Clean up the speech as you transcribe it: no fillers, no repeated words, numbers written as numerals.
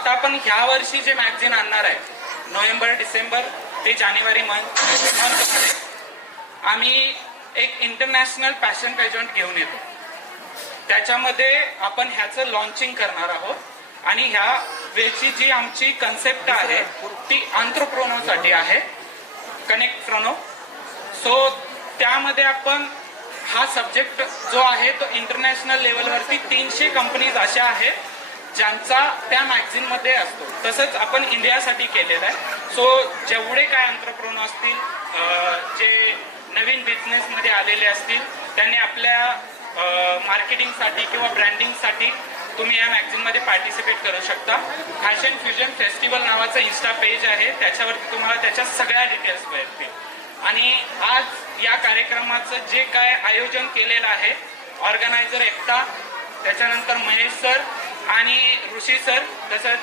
आता आपण ह्या वर्षी जे मॅगझिन आणणार आहे नोव्हेंबर डिसेंबर ते जानेवारी मंथमध्ये आम्ही एक इंटरनॅशनल फॅशन पेजंट घेऊन येतो. त्याच्यामध्ये आपण ह्याचं लॉन्चिंग करणार आहोत आणि ह्या वेळची जी आमची कन्सेप्ट आहे ती एंटरप्रेन्योरसाठी आहे, कनेक्ट प्रोनो. सो त्यामध्ये आपण हा सब्जेक्ट जो आहे तो इंटरनॅशनल लेवलवरती 300 कंपनीज अशा आहेत ज्यांचा त्या मॅगझिन मध्ये असतो. तसंच आपण इंडियासाठी केलेलं आहे. सो जेवढे काय एंटरप्रेन्योर असतील, जे नवीन बिझनेसमध्ये आलेले असतील, त्यांनी आपल्या मार्केटिंगसाठी किंवा ब्रँडिंगसाठी तुम्ही या मॅगझिनमध्ये पार्टिसिपेट करू शकता. फॅशन फ्युजन फेस्टिवल नावाचं इन्स्टा पेज आहे, त्याच्यावरती तुम्हाला त्याच्या सगळ्या डिटेल्स मिळतील. आणि आज या कार्यक्रमाचं जे काय आयोजन केलेलं आहे, ऑर्गनायझर एकता, त्याच्यानंतर महेश सर आणि ऋषी सर, तसंच